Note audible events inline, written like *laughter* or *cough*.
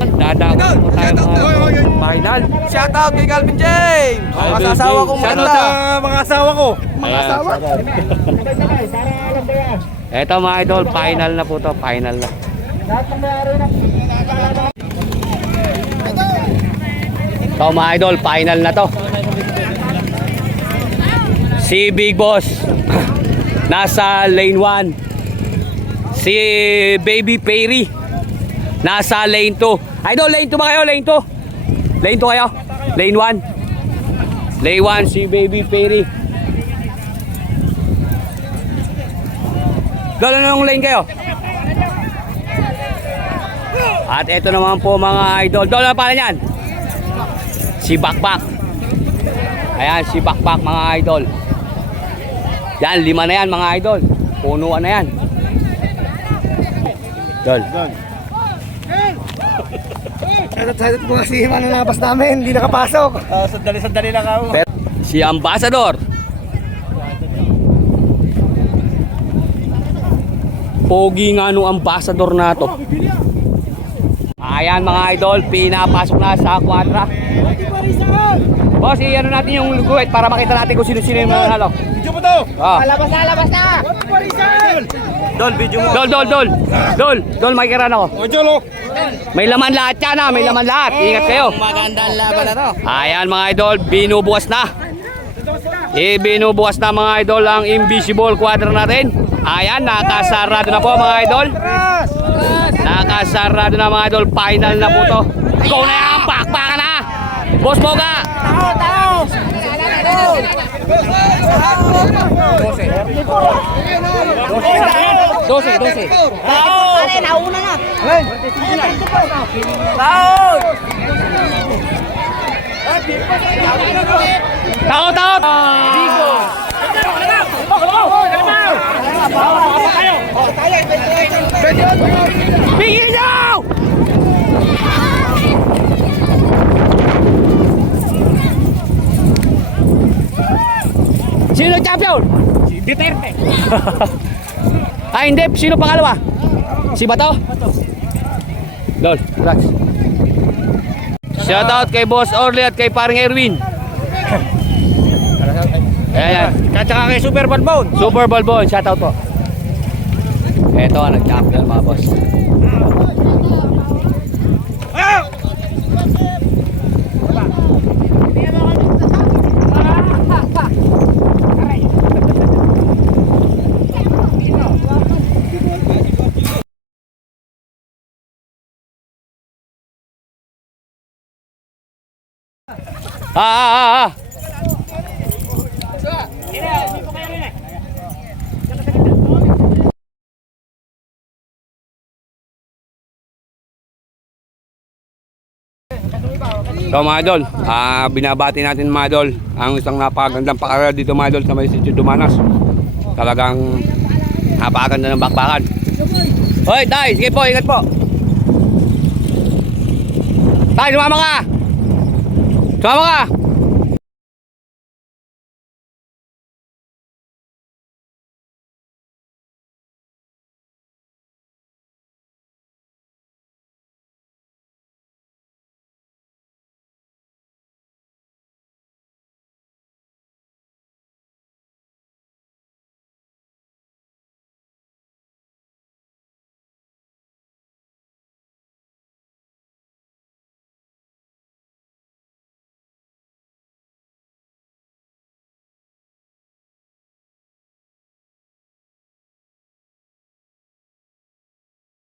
Dadako po tayo mga final. Shout out kay Calvin James. Mga James. kong Shout maganda. mga asawa ko. Mga asawa? Eto mga idol, final na po to, final na. Ito mga idol, final na to. Si Big Boss *laughs* nasa lane 1. Si Baby Perry nasa lane 2. Idol, lane 2 ba kayo? Lane 2? Lane 2 kayo? Lane 1? Lane 1 si Baby Perry. Dalo na lane kayo. At ito naman po mga idol. Dolo na pala yan. Si Bakbak. Ayan, si Bakbak mga idol. Yan, lima na yan mga idol. Punuan na yan. Dol. Excited po kasi yung mananabas namin. Hindi nakapasok. sandali-sandali lang ako. Pero si Ambassador. Pogi nga nung ambassador na to. Ayan mga idol, pinapasok na sa kwadra. Boss, i-ano natin yung guhit para makita natin kung sino-sino yung mga halo. Video mo to. Ah. Labas na, labas na. Dol, video mo. Dol, dol, dol. Dol, dol, makikiran ako. O, Jolo. May laman lahat yan ha, may laman lahat. Ingat kayo. Magandang laban na to. Ayan mga idol, binubukas na. Eh, binubukas na mga idol ang invisible quadra natin. Ayan, nakasarado na po mga idol. Nakasarado na mga idol, final na po to. Go na yan, pakpakan na. Boss Boga. Tao, tao. Dose, dose. Tao. Ano, nauna na. Tao. Tao, tao. Champion? Si Duterte. *laughs* ah, hindi. Sino pangalawa? Si Bato? Lol, relax. Shout out kay Boss Orly at kay paring Erwin. *laughs* Ayan, At saka kay Super Balbon. Super Balbon, shout out po. Eto, nag-champion mga boss. Ah, ah, ah, ah. So mga idol, ah, binabati natin mga idol ang isang napakagandang pakara dito mga idol sa may sitio Dumanas. Talagang napakaganda ng bakbakan. Hoy, Tay, sige po, ingat po. Tay, sumama ka! Sumama ka!